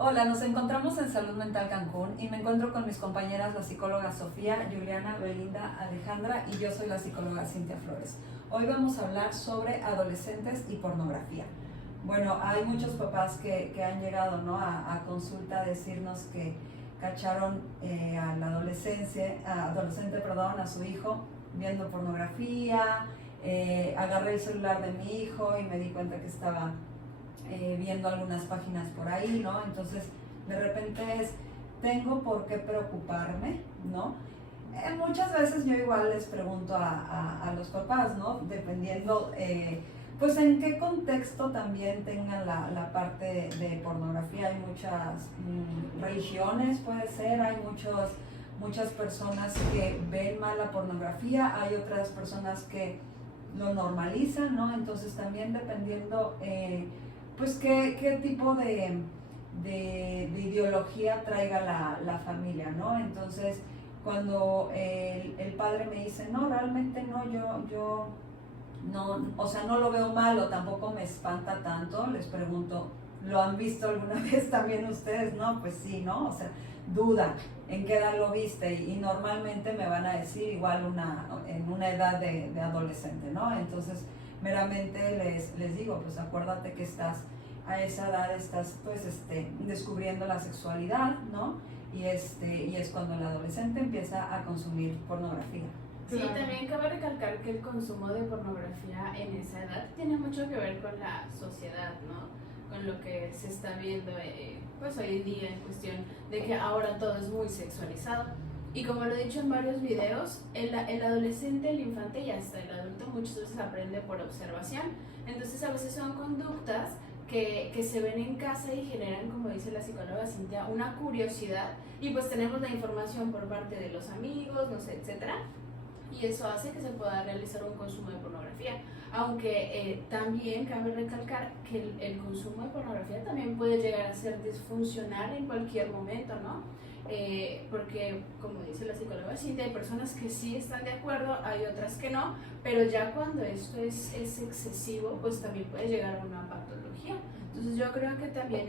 Hola, nos encontramos en Salud Mental Cancún y me encuentro con mis compañeras, la psicóloga Sofía, Juliana, Belinda, Alejandra y yo soy la psicóloga Cintia Flores. Hoy vamos a hablar sobre adolescentes y pornografía. Bueno, hay muchos papás que han llegado, ¿no?, a consulta a decirnos que cacharon al adolescente, a su hijo viendo pornografía. Agarré el celular de mi hijo y me di cuenta que estaba viendo algunas páginas por ahí, ¿no? Entonces, de repente tengo por qué preocuparme, ¿no? Muchas veces yo igual les pregunto a los papás, ¿no? Dependiendo, pues en qué contexto también tengan la parte de pornografía. Hay muchas religiones, puede ser, hay muchas personas que ven mal la pornografía, hay otras personas que lo normalizan, ¿no? Entonces también dependiendo pues qué tipo de ideología traiga la familia, ¿no? Entonces, cuando el padre me dice, no, realmente no, yo no, o sea, no lo veo mal o tampoco me espanta tanto, les pregunto, ¿lo han visto alguna vez también ustedes? No, pues sí, ¿no? O sea, duda, ¿en qué edad lo viste? Y normalmente me van a decir igual en una edad de adolescente, ¿no? Entonces, meramente les digo, pues acuérdate que a esa edad estás pues descubriendo la sexualidad, ¿no? Y es cuando el adolescente empieza a consumir pornografía. Sí, también cabe recalcar que el consumo de pornografía en esa edad tiene mucho que ver con la sociedad, ¿no? Con lo que se está viendo pues hoy en día en cuestión de que ahora todo es muy sexualizado. Y como lo he dicho en varios videos, el adolescente, el infante y hasta el adulto muchas veces aprende por observación. Entonces a veces son conductas que se ven en casa y generan, como dice la psicóloga Cintia, una curiosidad, y pues tenemos la información por parte de los amigos, no sé, etcétera, y eso hace que se pueda realizar un consumo de pornografía. Aunque también cabe recalcar que el consumo de pornografía también puede llegar a ser disfuncional en cualquier momento, ¿no? Porque, como dice la psicóloga Cintia, hay personas que sí están de acuerdo, hay otras que no, pero ya cuando esto es excesivo, pues también puede llegar a una patología. Entonces yo creo que también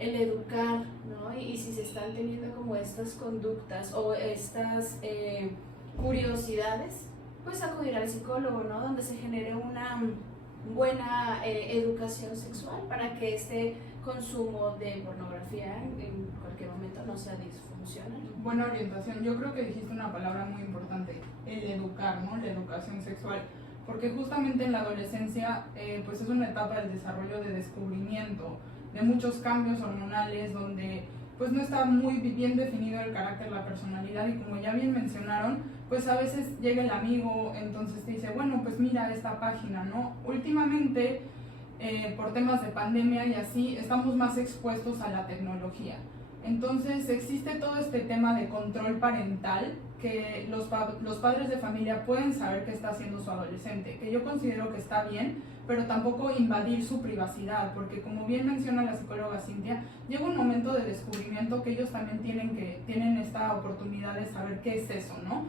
el educar, ¿no? Y si se están teniendo como estas conductas o estas curiosidades, pues acudir al psicólogo, ¿no? Donde se genere una buena educación sexual para que este consumo de pornografía en cualquier momento no sea disfuncional. Buena orientación. Yo creo que dijiste una palabra muy importante, el educar, ¿no? La educación sexual. Porque justamente en la adolescencia pues es una etapa del desarrollo de descubrimiento, de muchos cambios hormonales, donde pues no está muy bien definido el carácter, la personalidad, y como ya bien mencionaron, pues a veces llega el amigo, entonces te dice, bueno, pues mira esta página, ¿no? Últimamente, por temas de pandemia y así, estamos más expuestos a la tecnología. Entonces existe todo este tema de control parental, que los padres de familia pueden saber qué está haciendo su adolescente, que yo considero que está bien, pero tampoco invadir su privacidad, porque como bien menciona la psicóloga Cintia, llega un momento de descubrimiento que ellos también tienen esta oportunidad de saber qué es eso, ¿no?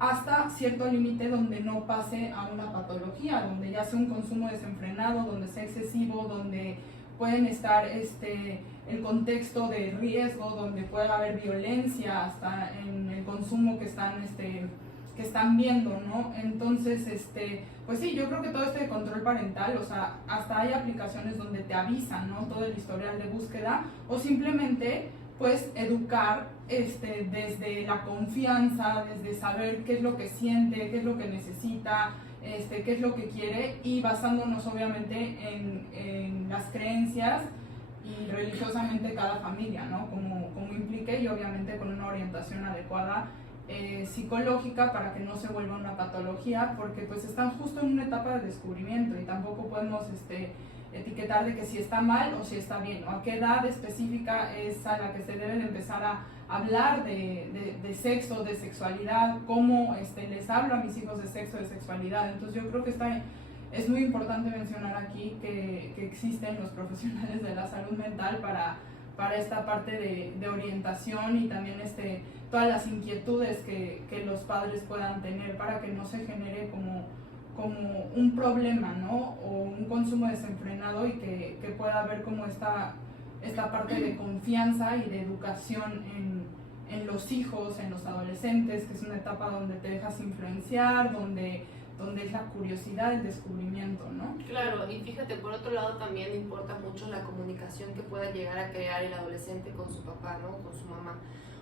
Hasta cierto límite donde no pase a una patología, donde ya sea un consumo desenfrenado, donde sea excesivo, donde pueden estar el contexto de riesgo, donde puede haber violencia hasta en el consumo que están viendo, ¿no? Entonces, pues sí, yo creo que todo este control parental, o sea, hasta hay aplicaciones donde te avisan, ¿no? Todo el historial de búsqueda, o simplemente pues educar desde la confianza, desde saber qué es lo que siente, qué es lo que necesita, qué es lo que quiere, y basándonos obviamente en las creencias y religiosamente cada familia, ¿no? Como implique, y obviamente con una orientación adecuada psicológica para que no se vuelva una patología, porque pues están justo en una etapa de descubrimiento y tampoco podemos etiquetar de que si está mal o si está bien, o a qué edad específica es a la que se debe de empezar a hablar de sexo, de sexualidad, cómo les hablo a mis hijos de sexo, de sexualidad. Entonces yo creo que es muy importante mencionar aquí que existen los profesionales de la salud mental para esta parte de orientación, y también todas las inquietudes que los padres puedan tener para que no se genere como un problema, ¿no? O un consumo desenfrenado, y que pueda haber como esta parte de confianza y de educación en los hijos, en los adolescentes, que es una etapa donde te dejas influenciar, donde es la curiosidad, el descubrimiento, ¿no? Claro, y fíjate, por otro lado también importa mucho la comunicación que pueda llegar a crear el adolescente con su papá, ¿no? Con su mamá.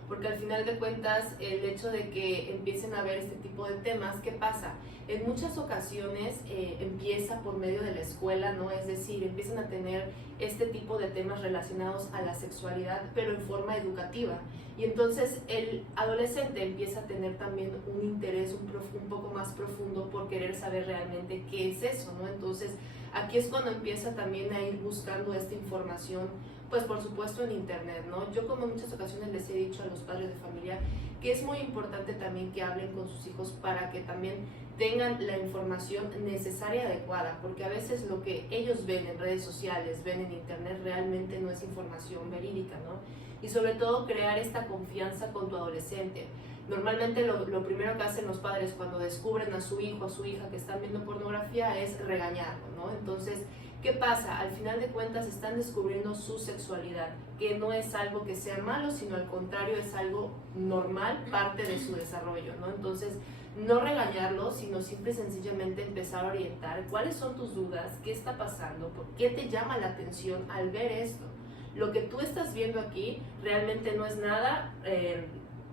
Porque al final de cuentas, el hecho de que empiecen a ver este tipo de temas, ¿qué pasa? En muchas ocasiones empieza por medio de la escuela, ¿no? Es decir, empiezan a tener este tipo de temas relacionados a la sexualidad, pero en forma educativa. Y entonces el adolescente empieza a tener también un interés un poco más profundo por querer saber realmente qué es eso, ¿no? Entonces aquí es cuando empieza también a ir buscando esta información, pues por supuesto en internet, ¿no? Yo como en muchas ocasiones les he dicho a los padres de familia que es muy importante también que hablen con sus hijos para que también tengan la información necesaria y adecuada, porque a veces lo que ellos ven en redes sociales, ven en internet, realmente no es información verídica, ¿no? Y sobre todo crear esta confianza con tu adolescente. Normalmente lo primero que hacen los padres cuando descubren a su hijo o a su hija que están viendo pornografía es regañarlo, ¿no? Entonces, ¿qué pasa? Al final de cuentas están descubriendo su sexualidad, que no es algo que sea malo, sino al contrario es algo normal, parte de su desarrollo, ¿no? Entonces, no regañarlo, sino simple y sencillamente empezar a orientar cuáles son tus dudas, qué está pasando, por qué te llama la atención al ver esto. Lo que tú estás viendo aquí realmente no es nada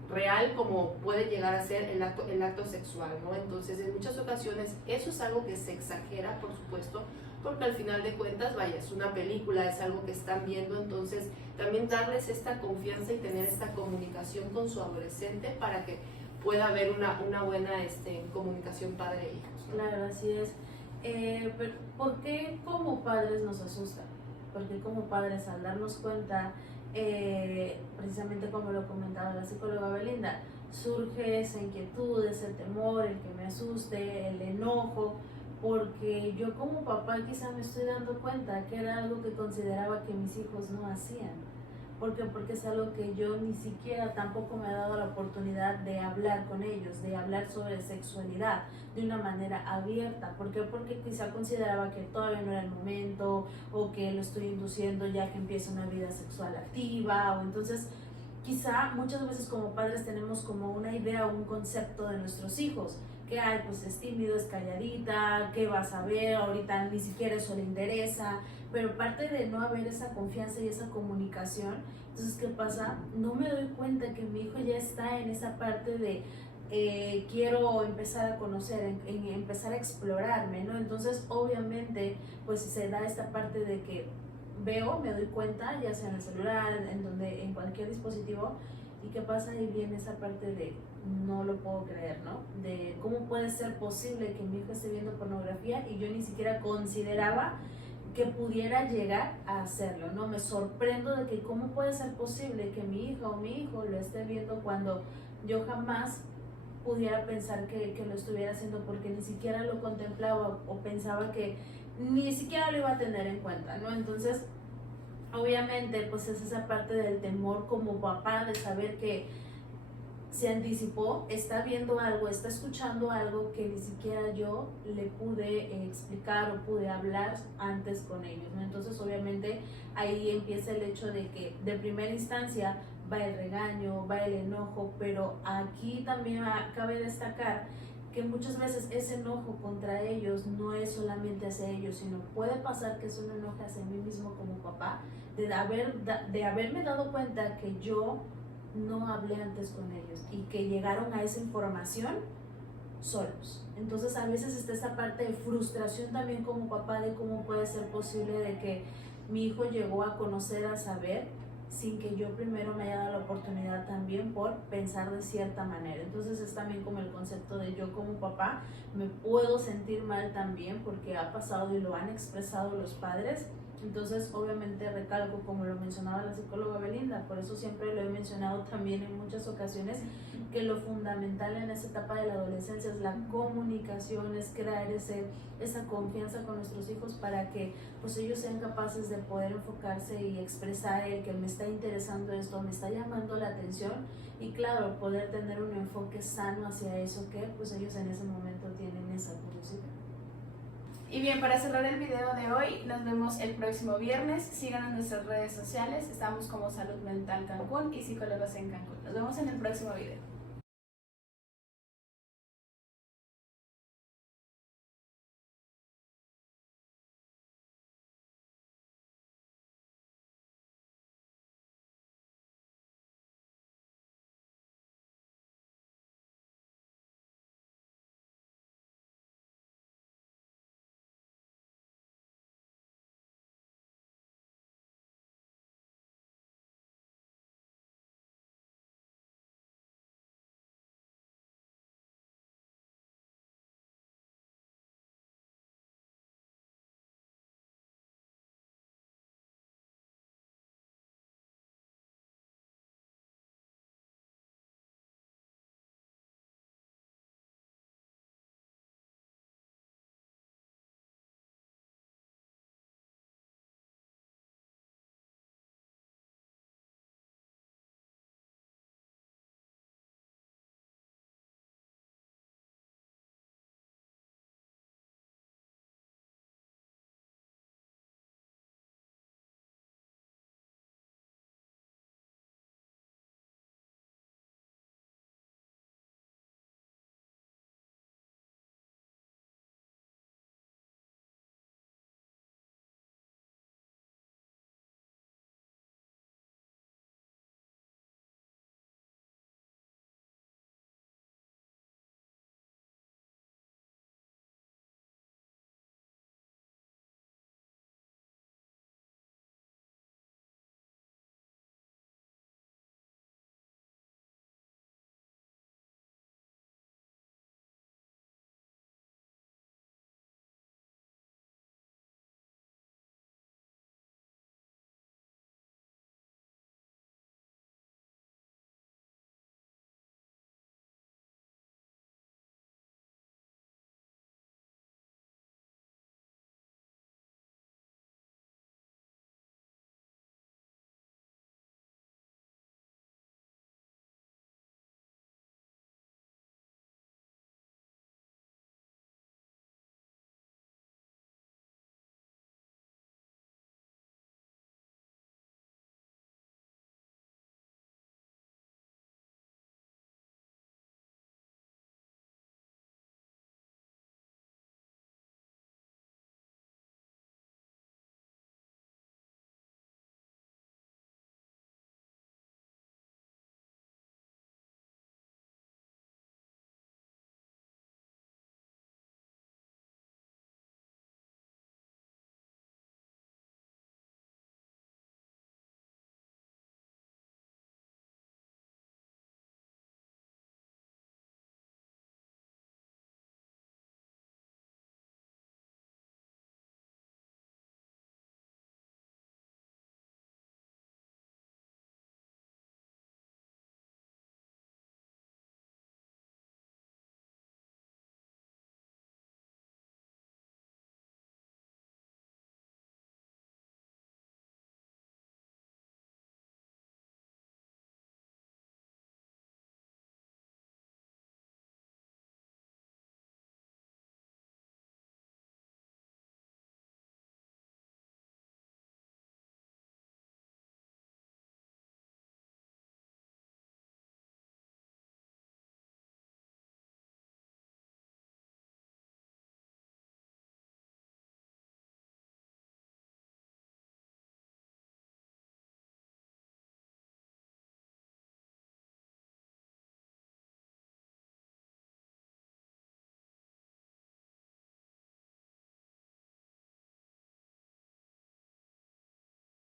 real como puede llegar a ser el acto sexual, ¿no? Entonces, en muchas ocasiones eso es algo que se exagera, por supuesto, porque al final de cuentas, vaya, es una película, es algo que están viendo, entonces también darles esta confianza y tener esta comunicación con su adolescente para que pueda haber una buena comunicación padre-hijos, ¿no? Claro, así es. Pero ¿por qué como padres nos asusta? Porque como padres al darnos cuenta, precisamente como lo comentaba la psicóloga Belinda, surge esa inquietud, ese temor, el que me asuste, el enojo, porque yo como papá quizá me estoy dando cuenta que era algo que consideraba que mis hijos no hacían. ¿Por qué? Porque es algo que yo ni siquiera tampoco me he dado la oportunidad de hablar con ellos, de hablar sobre sexualidad de una manera abierta. ¿Por qué? Porque quizá consideraba que todavía no era el momento, o que lo estoy induciendo ya que empieza una vida sexual activa, o entonces quizá muchas veces como padres tenemos como una idea o un concepto de nuestros hijos, que ay, pues es tímido, es calladita, ¿qué vas a ver? Ahorita ni siquiera eso le interesa, pero parte de no haber esa confianza y esa comunicación, entonces ¿qué pasa? No me doy cuenta que mi hijo ya está en esa parte de quiero empezar a conocer, empezar a explorarme, ¿no? Entonces obviamente pues se da esta parte de que veo, me doy cuenta, ya sea en el celular, en cualquier dispositivo, y qué pasa, y viene esa parte de no lo puedo creer, ¿no? De cómo puede ser posible que mi hijo esté viendo pornografía y yo ni siquiera consideraba que pudiera llegar a hacerlo, ¿no? Me sorprendo de que cómo puede ser posible que mi hija o mi hijo lo esté viendo cuando yo jamás pudiera pensar que lo estuviera haciendo, porque ni siquiera lo contemplaba o pensaba que ni siquiera lo iba a tener en cuenta, ¿no? Entonces, obviamente, pues es esa parte del temor como papá de saber que se anticipó, está viendo algo, está escuchando algo que ni siquiera yo le pude explicar o pude hablar antes con ellos, ¿no? Entonces, obviamente, ahí empieza el hecho de que de primera instancia va el regaño, va el enojo, pero aquí también cabe destacar que muchas veces ese enojo contra ellos no es solamente hacia ellos, sino puede pasar que es un enojo hacia mí mismo como papá, de haberme dado cuenta que yo no hablé antes con ellos y que llegaron a esa información solos. Entonces a veces está esta parte de frustración también como papá de cómo puede ser posible de que mi hijo llegó a conocer, a saber, sin que yo primero me haya dado la oportunidad también por pensar de cierta manera. Entonces es también como el concepto de yo como papá me puedo sentir mal también porque ha pasado y lo han expresado los padres. Entonces obviamente recalco, como lo mencionaba la psicóloga Belinda, por eso siempre lo he mencionado también en muchas ocasiones, que lo fundamental en esa etapa de la adolescencia es la comunicación, es crear esa confianza con nuestros hijos para que pues ellos sean capaces de poder enfocarse y expresar el que me está interesando esto, me está llamando la atención, y claro, poder tener un enfoque sano hacia eso que pues ellos en ese momento tienen esa curiosidad. Y bien, para cerrar el video de hoy, nos vemos el próximo viernes. Síganos en nuestras redes sociales. Estamos como Salud Mental Cancún y Psicólogos en Cancún. Nos vemos en el próximo video.